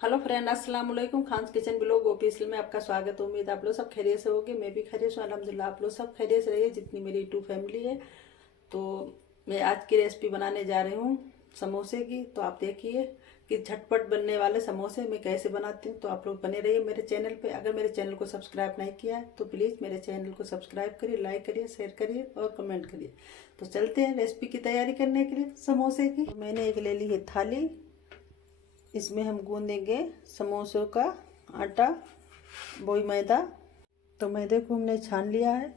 Hello friend, अस्सलाम वालेकुम। Khans kitchen blog official में आपका स्वागत है। उम्मीद आप लोग सब खैरियत से होगे। मैं भी खैरियत हूँ अल्हम्दुलिल्लाह। आप लोग सब खैरियत से रहिए, जितनी मेरी यूट्यूब फैमिली है। तो मैं आज की रेसिपी बनाने जा रही हूँ समोसे की। तो आप देखिए कि झटपट बनने वाले समोसे मैं कैसे बनाती हूँ। तो आप लोग बने रहिए मेरे चैनल पे। अगर मेरे चैनल को सब्सक्राइब नहीं किया है तो प्लीज़ मेरे चैनल को सब्सक्राइब करिए, लाइक करिए, शेयर करिए और कमेंट करिए। तो चलते हैं रेसिपी की तैयारी करने के लिए समोसे की। तो मैंने एक ले ली है थाली। इसमें हम गूंदेंगे समोसों का आटा, वही मैदा। तो मैदे को हमने छान लिया है।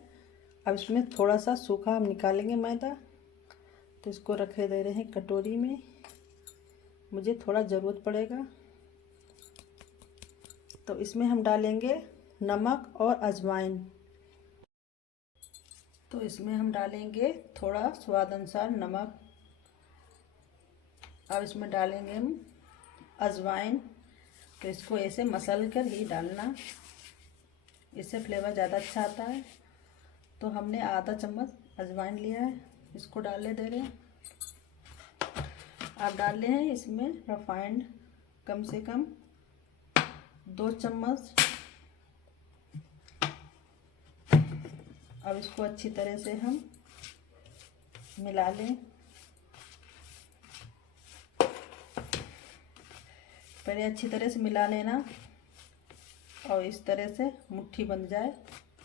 अब इसमें थोड़ा सा सूखा हम निकालेंगे मैदा। तो इसको रखे दे रहे हैं कटोरी में, मुझे थोड़ा ज़रूरत पड़ेगा। तो इसमें हम डालेंगे नमक और अजवाइन। तो इसमें हम डालेंगे थोड़ा स्वाद अनुसार नमक। अब इसमें डालेंगे हम अजवाइन। तो इसको ऐसे मसल कर ही डालना, इससे फ्लेवर ज़्यादा अच्छा आता है। तो हमने आधा चम्मच अजवाइन लिया है, इसको डालने दे रहे हैं। आप डाल रहे हैं इसमें रिफाइंड कम से कम 2 चम्मच। अब इसको अच्छी तरह से हम मिला लें। पहले अच्छी तरह से मिला लेना और इस तरह से मुट्ठी बन जाए।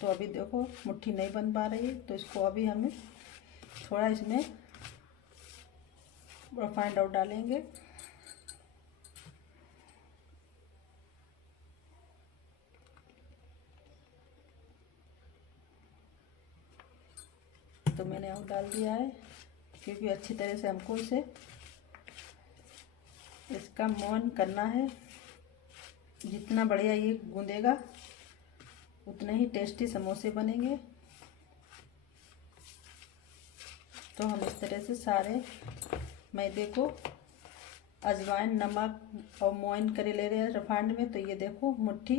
तो अभी देखो मुट्ठी नहीं बन पा रही है, तो इसको अभी हमें थोड़ा इसमें रिफाइंड और डालेंगे। तो मैंने और डाल दिया है, क्योंकि अच्छी तरह से हमको इसे इसका मोहन करना है। जितना बढ़िया ये गूंदेगा उतने ही टेस्टी समोसे बनेंगे। तो हम इस तरह से सारे मैदे को अजवाइन, नमक और मोइन करे ले रहे हैं रिफाइंड में। तो ये देखो मुट्ठी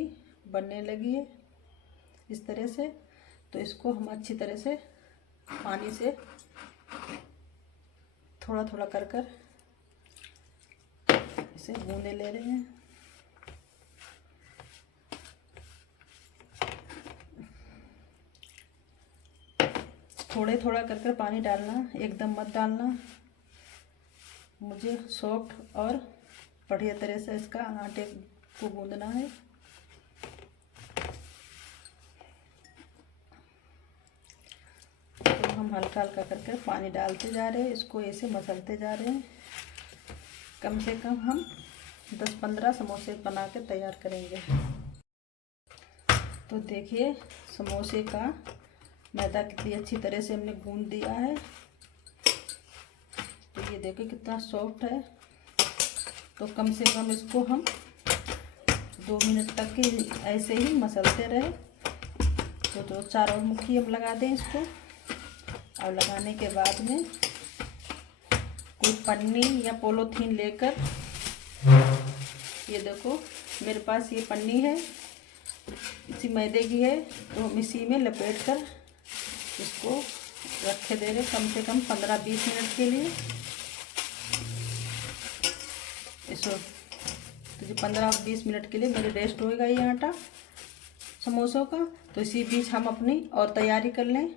बनने लगी है इस तरह से। तो इसको हम अच्छी तरह से पानी से थोड़ा थोड़ा कर कर इसे गूंदे ले रहे हैं। थोड़े थोड़ा कर कर पानी डालना, एकदम मत डालना। मुझे सॉफ्ट और बढ़िया तरह से इसका आटे को गूंदना है। तो हम हल्का हल्का करके पानी डालते जा रहे हैं, इसको ऐसे मसलते जा रहे हैं। कम से कम हम 10-15 समोसे बना के तैयार करेंगे। तो देखिए समोसे का मैदा कितनी अच्छी तरह से हमने गूंद दिया है। तो ये देखिए कितना सॉफ्ट है। तो कम से कम इसको हम 2 मिनट तक ही ऐसे ही मसलते रहे। तो 2-4 और मुट्ठी हम लगा दें इसको। और लगाने के बाद में कोई पन्नी या पॉलीथीन लेकर, ये देखो मेरे पास ये पन्नी है, इसी मैदे की है। तो हम इसी में लपेट कर इसको रखे दे रहे कम से कम 15-20 मिनट के लिए। इसको तो 15-20 मिनट के लिए मेरे रेस्ट होएगा ये आटा समोसों का। तो इसी बीच हम अपनी और तैयारी कर लें।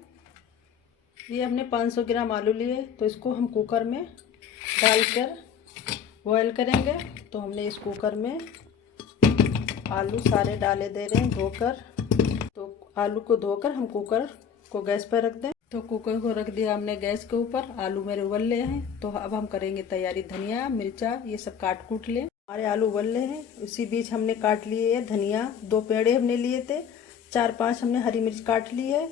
ये हमने 500 ग्राम आलू लिए, तो इसको हम कुकर में डालकर बॉयल करेंगे। तो हमने इस कुकर में आलू सारे डाले दे रहे हैं धोकर। तो आलू को धोकर हम कुकर को गैस पर रख दें। तो कुकर को रख दिया हमने गैस के ऊपर। आलू मेरे उबल ले हैं। तो अब हम करेंगे तैयारी। धनिया, मिर्चा ये सब काट कूट लें। हमारे आलू उबल ले हैं। उसी बीच हमने काट लिए है धनिया, 2 पेड़े हमने लिए थे। 4-5 हमने हरी मिर्च काट ली है।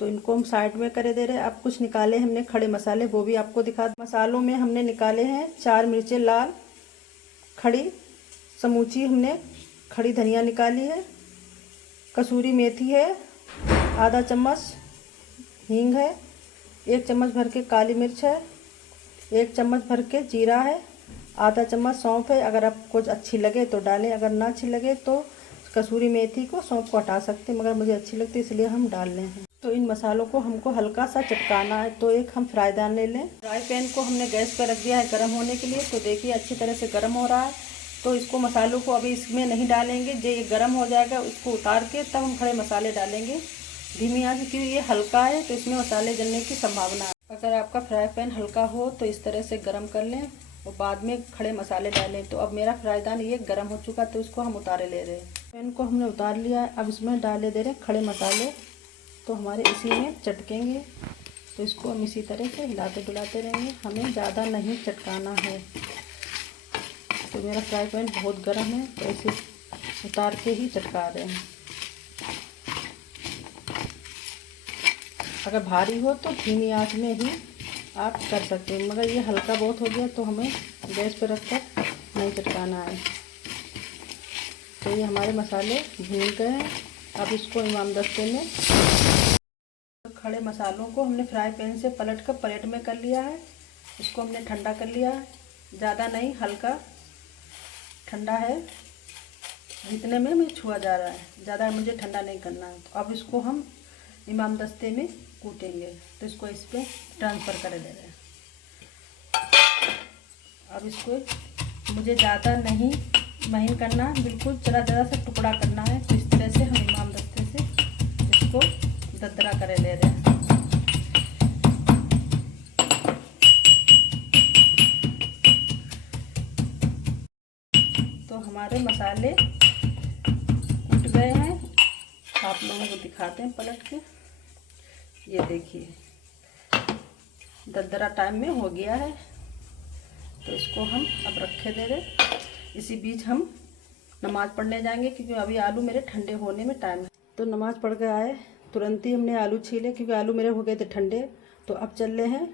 तो इनको हम साइड में करे दे रहे हैं। अब कुछ निकाले हमने खड़े मसाले, वो भी आपको दिखा। मसालों में हमने निकाले हैं 4 मिर्चें लाल खड़ी, समूची हमने खड़ी धनिया निकाली है, कसूरी मेथी है, आधा चम्मच हींग है, 1 चम्मच भर के काली मिर्च है, 1 चम्मच भर के जीरा है, आधा चम्मच सौंफ है। अगर आपको अच्छी लगे तो डालें, अगर ना अच्छी लगे तो कसूरी मेथी को, सौंफ को हटा सकते हैं, मगर मुझे अच्छी लगती है इसलिए हम डाल रहे हैं। तो इन मसालों को हमको हल्का सा चटकाना है। तो एक हम फ्राई पैन ले लें। फ्राई पैन को हमने गैस पर रख दिया है गर्म होने के लिए। तो देखिए अच्छी तरह से गर्म हो रहा है। तो इसको मसालों को अभी इसमें नहीं डालेंगे, ये गर्म हो जाएगा, इसको उतार के तब हम खड़े मसाले डालेंगे धीमी आंच, क्योंकि ये हल्का है तो इसमें मसाले जलने की संभावना है। अगर आपका फ्राई पैन हल्का हो तो इस तरह से गर्म कर लें और बाद में खड़े मसाले डालें। तो अब मेरा फ्राई पैन ये गर्म हो चुका, तो इसको हम उतारे ले रहे हैं। पैन को हमने उतार लिया है, अब इसमें डाले दे रहे हैं खड़े मसाले, तो हमारे इसी में चटकेंगे। तो इसको हम इसी तरह से हिलाते डुलाते रहेंगे, हमें ज़्यादा नहीं चटकाना है। तो मेरा फ्राई पैन बहुत गर्म है, तो इसे उतार के ही चटका रहे हैं। अगर भारी हो तो धीमी आंच में ही आप कर सकते हैं, मगर ये हल्का बहुत हो गया तो हमें गैस पर रखकर नहीं चटकाना है। तो ये हमारे मसाले भून गए हैं, अब इसको इमामदस्ते में खड़े मसालों को हमने फ्राई पैन से पलट कर प्लेट में कर लिया है। इसको हमने ठंडा कर लिया है, ज़्यादा नहीं, हल्का ठंडा है, जितने में मुझे छुआ जा रहा है, ज़्यादा मुझे ठंडा नहीं करना है। तो अब इसको हम इमामदस्ते में कूटेंगे। तो इसको इस पर ट्रांसफ़र कर दे रहे हैं। अब इसको मुझे ज़्यादा नहीं महीन करना, बिल्कुल ज़रा सा टुकड़ा करना है। तो इस तरह से हम इमामदस्ते से इसको दरदरा कर ले रहे हैं। तो हमारे मसाले कूट गए हैं, आप लोगों को दिखाते हैं पलट के। ये देखिए दरदरा टाइम में हो गया है। तो इसको हम अब रखे दे रहे। इसी बीच हम नमाज़ पढ़ने जाएंगे, क्योंकि अभी आलू मेरे ठंडे होने में टाइम है। तो नमाज़ पढ़ के आए, तुरंत ही हमने आलू छीले, क्योंकि आलू मेरे हो गए थे ठंडे। तो अब चल रहे हैं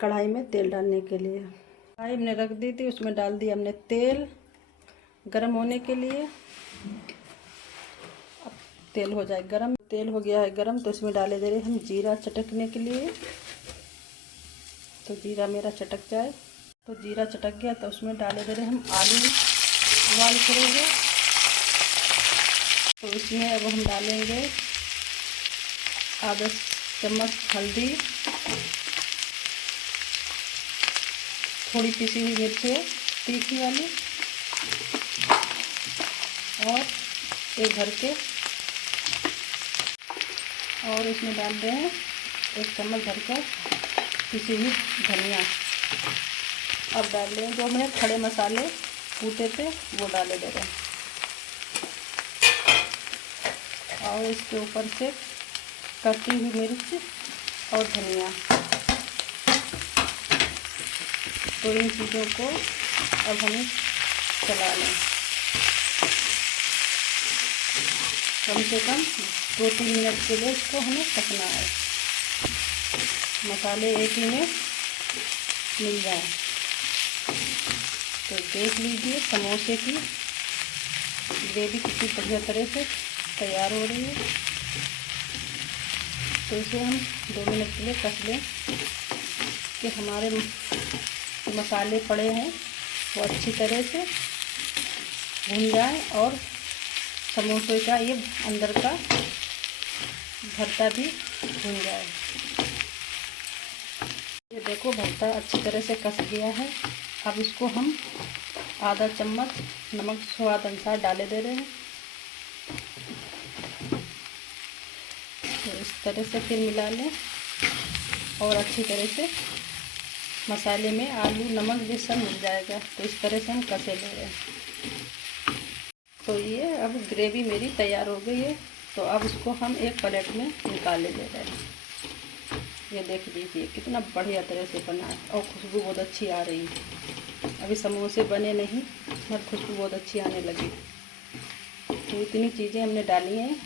कढ़ाई में तेल डालने के लिए। कढ़ाई हमने रख दी थी, उसमें डाल दिया हमने तेल गरम होने के लिए। अब तेल हो जाए गरम, तेल हो गया है गरम, तो इसमें डाले दे रहे हम जीरा चटकने के लिए। तो जीरा मेरा चटक जाए, तो जीरा चटक गया तो उसमें डाले दे रहे हम आलू उबाल करेंगे। तो इसमें अब हम डालेंगे आधा चम्मच हल्दी, थोड़ी पिसी हुई मिर्ची तीखी वाली, और एक भर के, और इसमें डाल रहे हैं 1 चम्मच भर कर पिसी हुई धनिया। अब डाल रहे हैं जो हमने खड़े मसाले कूटे थे वो डाले दे रहे हैं, और इसके ऊपर से कटी हुई मिर्च और धनिया। तो इन चीज़ों को अब हमें चला लें, कम से कम 2-3 मिनट के लिए इसको हमें पकना है, मसाले एक ही में मिल जाए। तो देख लीजिए समोसे की ग्रेवी कितनी बढ़िया तरह से तैयार हो रही है। तो इसे हम 2 मिनट के लिए कस लें कि हमारे मसाले पड़े हैं वो अच्छी तरह से भून जाए, और समोसे का ये अंदर का भरता भी भून जाए। ये देखो भरता अच्छी तरह से कस गया है। अब इसको हम आधा चम्मच नमक स्वाद अनुसार डाले दे रहे हैं। तो इस तरह से फिर मिला लें, और अच्छी तरह से मसाले में आलू नमक ये सब मिल जाएगा। तो इस तरह से हम कसे ले रहे हैं। तो ये अब ग्रेवी मेरी तैयार हो गई है। तो अब इसको हम एक प्लेट में निकाल ले रहे हैं। ये देख लीजिए कितना बढ़िया तरह से बना है, और खुशबू बहुत अच्छी आ रही है। अभी समोसे बने नहीं, मगर खुशबू बहुत अच्छी आने लगी। तो इतनी चीज़ें हमने डाली हैं,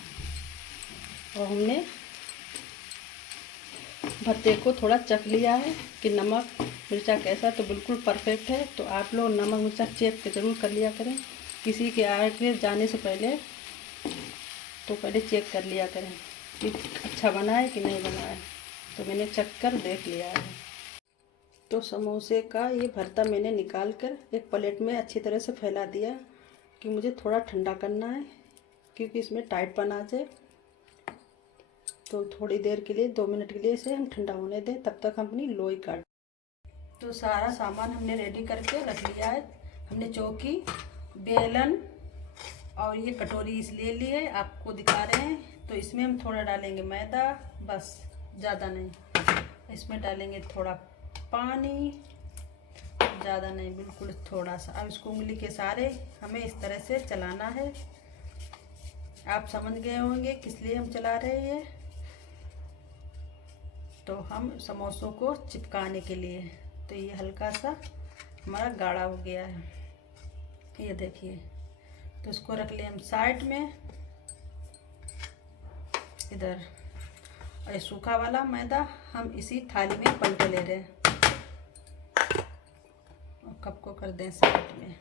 और हमने भत्ते को थोड़ा चख लिया है कि नमक मिर्चा कैसा, तो बिल्कुल परफेक्ट है। तो आप लोग नमक मिर्चा चेक ज़रूर कर लिया करें, किसी के आगे जाने से पहले तो पहले चेक कर लिया करें कि अच्छा बना है कि नहीं बना है। तो मैंने चख कर देख लिया है। तो समोसे का ये भरता मैंने निकाल कर एक प्लेट में अच्छी तरह से फैला दिया, कि मुझे थोड़ा ठंडा करना है, क्योंकि इसमें टाइटपन आ जाए। तो थोड़ी देर के लिए 2 मिनट के लिए इसे हम ठंडा होने दें, तब तक हम अपनी लोई काट। तो सारा सामान हमने रेडी करके रख लिया है। हमने चौकी बेलन और ये कटोरी इसलिए लिए आपको दिखा रहे हैं। तो इसमें हम थोड़ा डालेंगे मैदा, बस, ज़्यादा नहीं। इसमें डालेंगे थोड़ा पानी, ज़्यादा नहीं, बिल्कुल थोड़ा सा। अब इसको उंगली के सहारे हमें इस तरह से चलाना है। आप समझ गए होंगे किस लिए हम चला रहे हैं ये। तो हम समोसों को चिपकाने के लिए। तो ये हल्का सा हमारा गाढ़ा हो गया है, ये देखिए। तो इसको रख लें हम साइड में इधर। और ये सूखा वाला मैदा हम इसी थाली में पलट ले रहे हैं और कप को कर दें साइड में।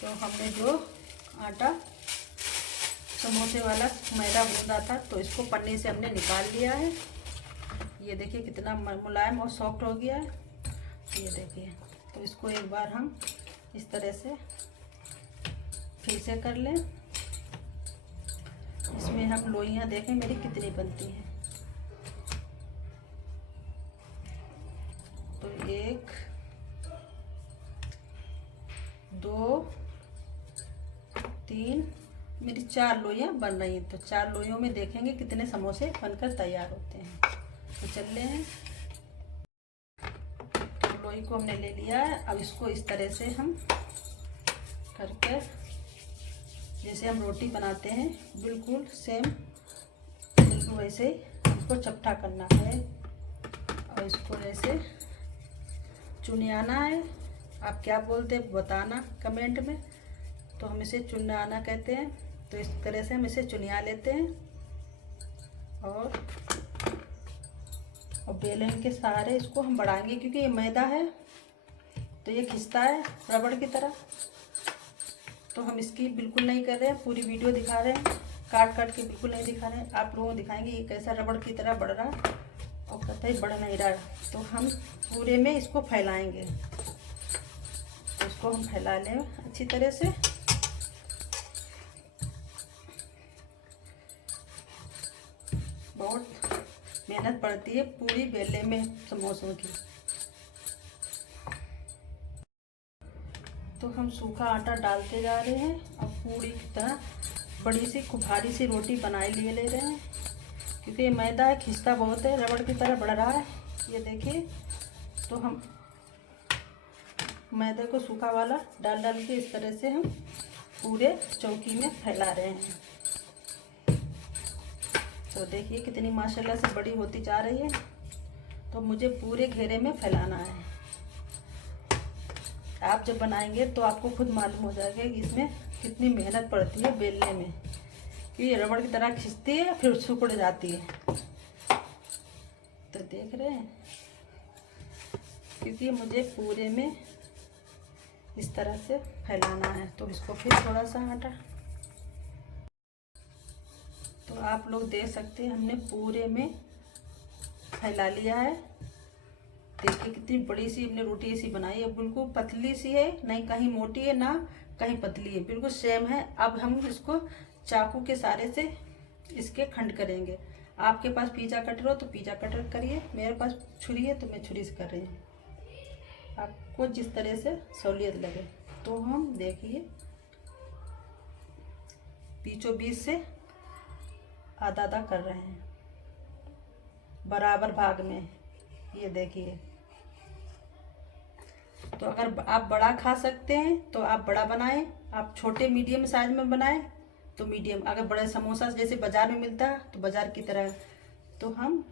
तो हमने जो आटा समोसे वाला मैदा गूंदा था, तो इसको पन्नी से हमने निकाल लिया है। ये देखिए कितना मुलायम और सॉफ्ट हो गया है, ये देखिए। तो इसको एक बार हम इस तरह से फिर से कर लें। इसमें हम लोइयां देखें मेरी कितनी बनती हैं। तो 1 2 3 मेरी 4 लोइयां बन रही हैं। तो 4 लोइयों में देखेंगे कितने समोसे बनकर तैयार होते हैं। तो चल रहे हैं। तो लोई को हमने ले लिया है। अब इसको इस तरह से हम करके, जैसे हम रोटी बनाते हैं बिल्कुल सेम, बिल्कुल वैसे ही इसको चपटा करना है। और इसको ऐसे चुनियाना है। आप क्या बोलते हैं बताना कमेंट में। तो हम इसे चुनियाना कहते हैं। तो इस तरह से हम इसे चुनिया लेते हैं और बेलन के सहारे इसको हम बढ़ाएंगे, क्योंकि ये मैदा है तो ये खिंचता है रबड़ की तरह। तो हम इसकी बिल्कुल नहीं कर रहे हैं, पूरी वीडियो दिखा रहे हैं, काट काट के बिल्कुल नहीं दिखा रहे हैं। आप लोगों को दिखाएंगे ये कैसा रबड़ की तरह बढ़ रहा है और कतई बढ़ नहीं रहा है। तो हम पूरे में इसको फैलाएंगे। तो इसको हम फैला लें अच्छी तरह से। बहुत मेहनत पड़ती है पूरी बेलने में समोसों की। तो हम सूखा आटा डालते जा रहे हैं और पूरी की तरह बड़ी सी कुम्हारी सी रोटी बनाए लिए ले रहे हैं, क्योंकि ये मैदा है, खिंचता बहुत है, रबड़ की तरह बढ़ रहा है, ये देखिए। तो हम मैदे को सूखा वाला डाल डाल के इस तरह से हम पूरे चौकी में फैला रहे हैं। तो देखिए कितनी माशाल्लाह से बड़ी होती जा रही है। तो मुझे पूरे घेरे में फैलाना है। आप जब बनाएंगे तो आपको खुद मालूम हो जाएगा कि इसमें कितनी मेहनत पड़ती है बेलने में, कि ये रबड़ की तरह खिंचती है फिर सिकुड़ जाती है। तो देख रहे हैं, क्योंकि मुझे पूरे में इस तरह से फैलाना है। तो इसको फिर थोड़ा सा आटा, तो आप लोग देख सकते हैं हमने पूरे में फैला लिया है। देखिए कितनी बड़ी सी हमने रोटी ऐसी बनाई है, बिल्कुल पतली सी है, नहीं कहीं मोटी है ना कहीं पतली है, बिल्कुल सेम है। अब हम इसको चाकू के सहारे से इसके खंड करेंगे। आपके पास पिज़्ज़ा कटर हो तो पिज़्ज़ा कटर करिए, मेरे पास छुरी है तो मैं छुरी से कर रही हूँ, आपको जिस तरह से सहूलियत लगे। तो हम देखिए बीचों बीच से आधा आधा कर रहे हैं बराबर भाग में, ये देखिए। तो अगर आप बड़ा खा सकते हैं तो आप बड़ा बनाएं, आप छोटे मीडियम साइज में बनाएं तो मीडियम। अगर बड़े समोसा जैसे बाजार में मिलता है तो बाजार की तरह। तो हम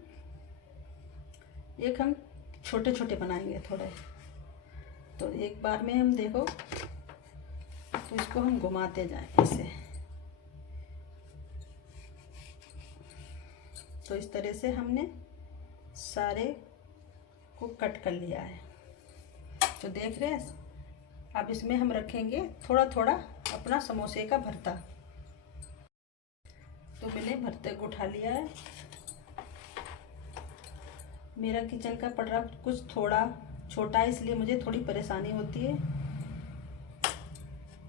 छोटे छोटे बनाएंगे थोड़े। तो एक बार में हम देखो, तो इसको हम घुमाते जाएं ऐसे। तो इस तरह से हमने सारे को कट कर लिया है। तो देख रहे हैं, अब इसमें हम रखेंगे थोड़ा थोड़ा अपना समोसे का भरता। तो मैंने भरते को उठा लिया है। मेरा किचन का पटरा कुछ थोड़ा छोटा है, इसलिए मुझे थोड़ी परेशानी होती है।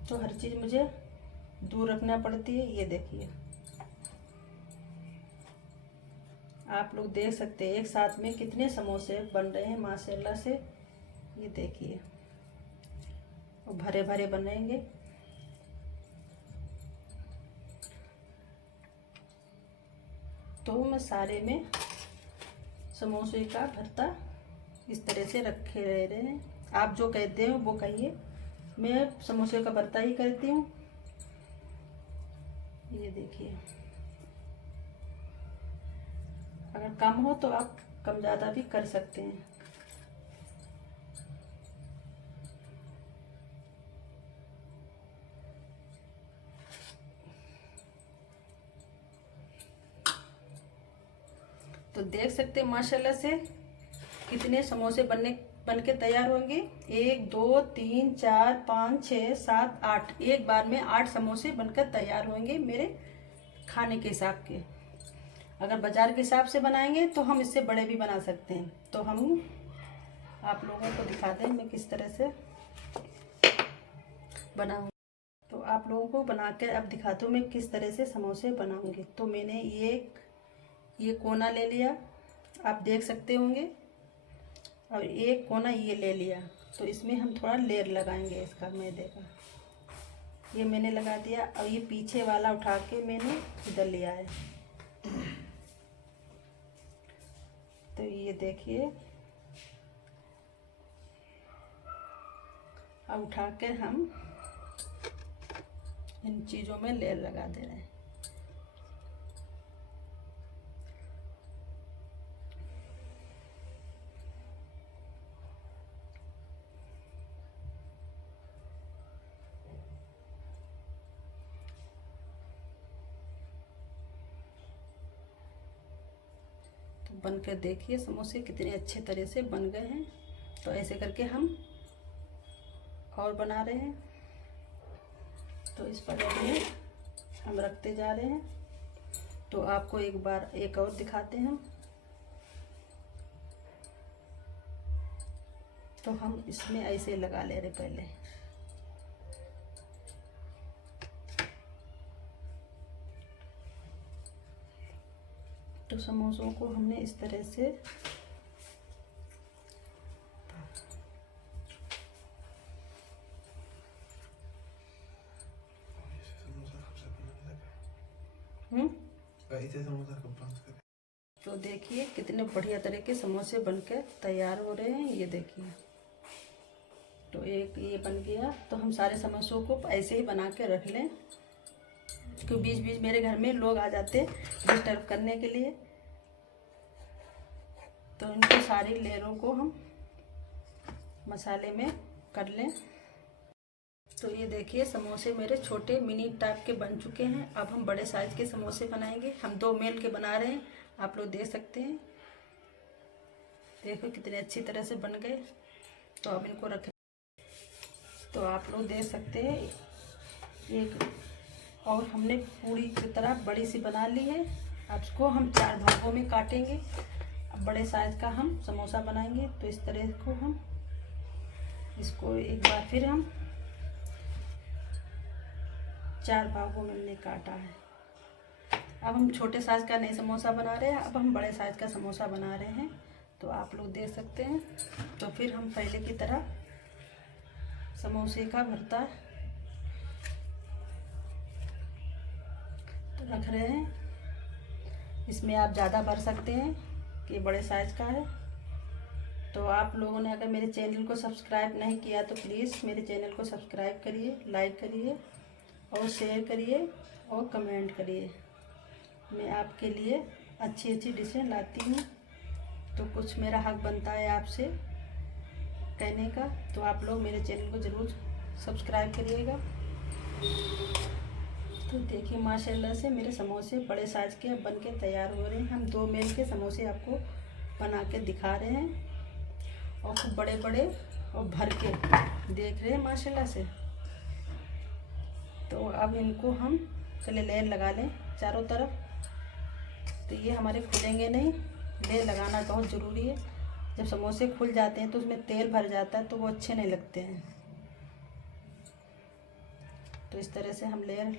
तो हर चीज़ मुझे दूर रखना पड़ती है। ये देखिए, आप लोग देख सकते हैं एक साथ में कितने समोसे बन रहे हैं माशाल्लाह से। ये देखिए, और भरे भरे बनेंगे। तो मैं सारे में समोसे का भरता इस तरह से रखे रहे हैं। आप जो कहते हो वो कहिए, मैं समोसे का भरता ही करती हूँ। ये देखिए, अगर कम हो तो आप कम ज़्यादा भी कर सकते हैं। तो देख सकते हैं माशाल्लाह से कितने समोसे बन के तैयार होंगे। 1 2 3 4 5 6 7 8, एक बार में 8 समोसे बनकर तैयार होंगे मेरे खाने के हिसाब के। अगर बाजार के हिसाब से बनाएंगे तो हम इससे बड़े भी बना सकते हैं। तो हम आप लोगों को दिखा दें मैं किस तरह से बनाऊँ। तो आप लोगों को बना कर अब दिखाती हूँ मैं किस तरह से समोसे बनाऊँगी। तो मैंने ये कोना ले लिया, आप देख सकते होंगे, और एक कोना ये ले लिया। तो इसमें हम थोड़ा लेयर लगाएंगे इसका मैदे का। ये मैंने लगा दिया। और ये पीछे वाला उठा के मैंने इधर लिया है। तो ये देखिए, अब उठा के हम इन चीज़ों में लेयर लगा दे रहे हैं। तो बनकर देखिए समोसे कितने अच्छे तरह से बन गए हैं। तो ऐसे करके हम और बना रहे हैं। तो इस पलेट में हम रखते जा रहे हैं। तो आपको एक बार एक और दिखाते हैं हम। तो हम इसमें ऐसे लगा ले रहे पहले। तो समोसों को हमने इस तरह से तो देखिए कितने बढ़िया तरह के समोसे बनकर तैयार हो रहे हैं। ये देखिए, तो एक ये बन गया। तो हम सारे समोसों को ऐसे ही बना के रख लें, क्योंकि बीच बीच मेरे घर में लोग आ जाते डिस्टर्ब करने के लिए। तो इनको सारी लेयरों को हम मसाले में कर लें। तो ये देखिए समोसे मेरे छोटे मिनी टाइप के बन चुके हैं। अब हम बड़े साइज के समोसे बनाएंगे। हम 2 मेल के बना रहे हैं, आप लोग देख सकते हैं। देखो कितने अच्छी तरह से बन गए। तो अब इनको रख, तो आप लोग देख सकते हैं एक और हमने पूरी की तरह बड़ी सी बना ली है। अब इसको हम 4 भागों में काटेंगे। अब बड़े साइज का हम समोसा बनाएंगे। तो इस तरह को हम इसको एक बार फिर हम 4 भागों में हमने काटा है। अब हम छोटे साइज का नहीं समोसा बना रहे हैं, अब हम बड़े साइज का समोसा बना रहे हैं। तो आप लोग देख सकते हैं। तो फिर हम पहले की तरह समोसे का भरता रख रहे हैं। इसमें आप ज़्यादा भर सकते हैं कि बड़े साइज का है। तो आप लोगों ने अगर मेरे चैनल को सब्सक्राइब नहीं किया तो प्लीज़ मेरे चैनल को सब्सक्राइब करिए, लाइक करिए और शेयर करिए और कमेंट करिए। मैं आपके लिए अच्छी अच्छी डिशें लाती हूँ। तो कुछ मेरा हक बनता है आपसे कहने का। तो आप लोग मेरे चैनल को ज़रूर सब्सक्राइब करिएगा। तो देखिए माशाल्लाह से मेरे समोसे बड़े साइज़ के बन के तैयार हो रहे हैं। हम 2 मेल के समोसे आपको बना के दिखा रहे हैं, और खूब बड़े बड़े और भर के देख रहे हैं माशाल्लाह से। तो अब इनको हम पहले लेयर लगा लें चारों तरफ। तो ये हमारे खुलेंगे नहीं, लेयर लगाना बहुत ज़रूरी है। जब समोसे खुल जाते हैं तो उसमें तेल भर जाता है, तो वो अच्छे नहीं लगते हैं। तो इस तरह से हम लेयर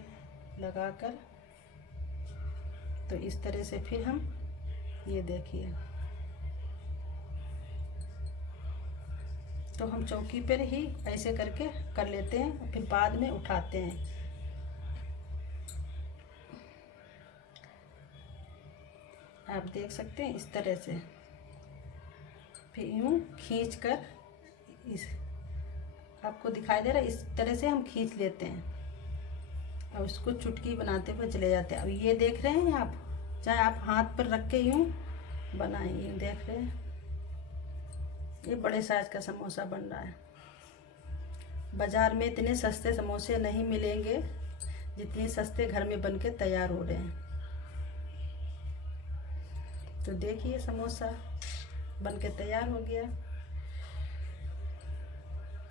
लगाकर, तो इस तरह से फिर हम ये देखिए तो हम चौकी पर ही ऐसे करके कर लेते हैं और फिर बाद में उठाते हैं। आप देख सकते हैं इस तरह से, फिर यूँ खींच कर इस आपको दिखाई दे रहा है, इस तरह से हम खींच लेते हैं और उसको चुटकी बनाते हुए चले जाते हैं। अब ये देख रहे हैं आप, चाहे आप हाथ पर रख के यूँ बनाएं, ये देख रहे हैं, ये बड़े साइज का समोसा बन रहा है। बाज़ार में इतने सस्ते समोसे नहीं मिलेंगे जितने सस्ते घर में बन के तैयार हो रहे हैं। तो देखिए समोसा बन के तैयार हो गया।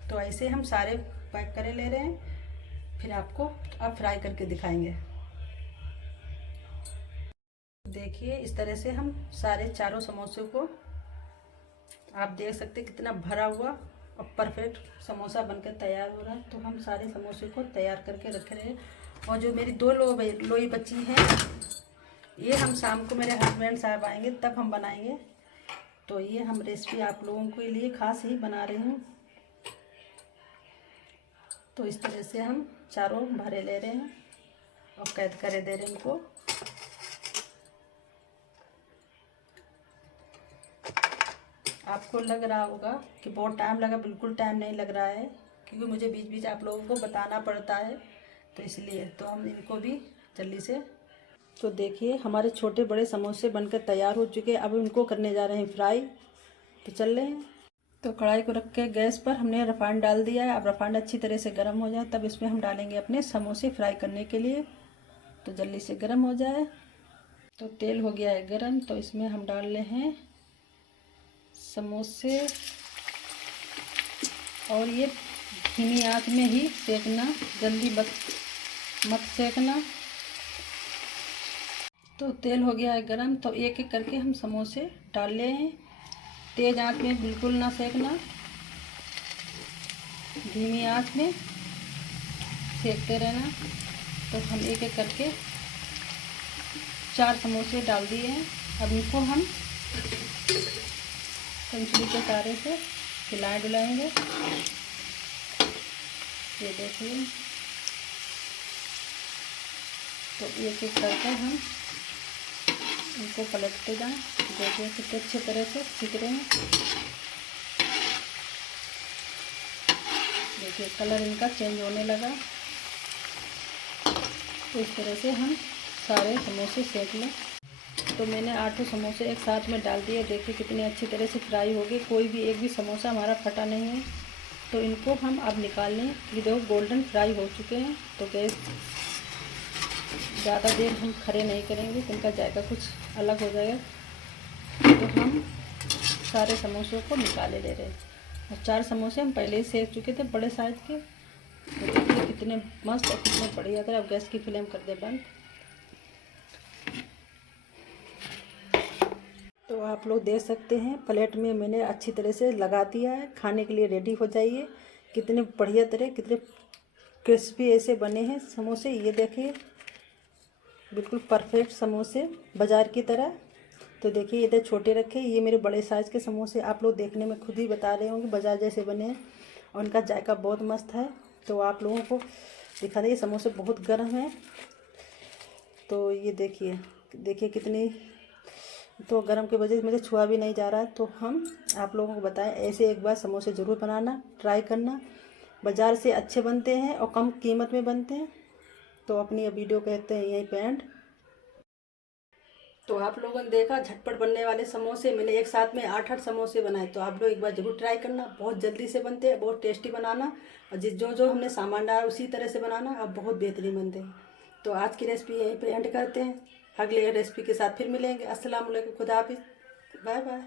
तो ऐसे हम सारे पैक करे ले रहे हैं, फिर आपको अब फ्राई करके दिखाएंगे। देखिए इस तरह से हम सारे चारों समोसे को, आप देख सकते हैं कितना भरा हुआ और परफेक्ट समोसा बनकर तैयार हो रहा है। तो हम सारे समोसे को तैयार करके रख रहे हैं। और जो मेरी 2 लोई बची हैं, ये हम शाम को मेरे हस्बैंड साहब आएंगे तब हम बनाएंगे। तो ये हम रेसिपी आप लोगों के लिए खास ही बना रही हूँ। तो इस तरह से हम चारों भरे ले रहे हैं और कैद करे दे रहे हैं इनको। आपको लग रहा होगा कि बहुत टाइम लगा, बिल्कुल टाइम नहीं लग रहा है, क्योंकि मुझे बीच बीच आप लोगों को बताना पड़ता है, तो इसलिए तो हम इनको भी जल्दी से। तो देखिए हमारे छोटे बड़े समोसे बनकर तैयार हो चुके हैं। अब इनको करने जा रहे हैं फ्राई। तो चल रहे हैं। तो कढ़ाई को रख के गैस पर हमने रिफाइंड डाल दिया है। अब रिफाइंड अच्छी तरह से गर्म हो जाए तब इसमें हम डालेंगे अपने समोसे फ्राई करने के लिए। तो जल्दी से गर्म हो जाए। तो तेल हो गया है गर्म, तो इसमें हम डाल रहे हैं समोसे, और ये धीमी आंच में ही सेकना, जल्दी मत सेकना। तो तेल हो गया है गरम, तो एक एक करके हम समोसे डाल ले हैं। तेज़ आंच में बिल्कुल ना सेकना, धीमी आंच में सेकते रहना। तो हम एक एक करके 4 समोसे डाल दिए हैं। अब इनको हम कंचली के सहारे से हिलाएं डुलाएंगे। ये देखिए, तो एक एक करके हम इनको पलटते जाएं। देखिए कितने अच्छे तरह से सीख रहे हैं। देखिए कलर इनका चेंज होने लगा। तो इस तरह से हम सारे समोसे सेक लें। तो मैंने 8 समोसे एक साथ में डाल दिए। देखिए कितने अच्छी तरह से फ्राई हो गए, कोई भी एक भी समोसा हमारा फटा नहीं है। तो इनको हम अब निकाल लें। ये देखो गोल्डन फ्राई हो चुके हैं। तो गैस ज़्यादा देर हम खड़े नहीं करेंगे, तो इनका जायका कुछ अलग हो जाएगा। तो हम सारे समोसों को निकाले ले रहे हैं। और 4 समोसे हम पहले ही सेक चुके थे बड़े साइज़ के। तो देखिए कितने मस्त और कितने बढ़िया तरह। अब गैस की फ्लेम कर दे बंद। तो आप लोग देख सकते हैं प्लेट में मैंने अच्छी तरह से लगा दिया है। खाने के लिए रेडी हो जाइए। कितने बढ़िया तरह, कितने क्रिस्पी ऐसे बने हैं समोसे। ये देखिए बिल्कुल परफेक्ट समोसे बाज़ार की तरह। तो देखिए इधर छोटे रखे, ये मेरे बड़े साइज़ के समोसे। आप लोग देखने में खुद ही बता रहे होंगे बाज़ार जैसे बने हैं, और उनका जायका बहुत मस्त है। तो आप लोगों को दिखा दें, ये समोसे बहुत गर्म हैं। तो ये देखिए, देखिए कितनी, तो गर्म की वजह से मुझे छुआ भी नहीं जा रहा है। तो हम आप लोगों को बताएं, ऐसे एक बार समोसे ज़रूर बनाना, ट्राई करना। बाज़ार से अच्छे बनते हैं और कम कीमत में बनते हैं। तो अपनी ये वीडियो कहते हैं यहीं पे एंड। तो आप लोगों ने देखा झटपट बनने वाले समोसे। मैंने एक साथ में 8 समोसे बनाए। तो आप लोग एक बार ज़रूर ट्राई करना। बहुत जल्दी से बनते हैं, बहुत टेस्टी बनाना, और जो जो हमने सामान डाला उसी तरह से बनाना, अब बहुत बेहतरीन बनते हैं। तो आज की रेसिपी यहीं पे एंड करते हैं। अगले रेसिपी के साथ फिर मिलेंगे। अस्सलाम वालेकुम, खुदा हाफिज़, बाय बाय।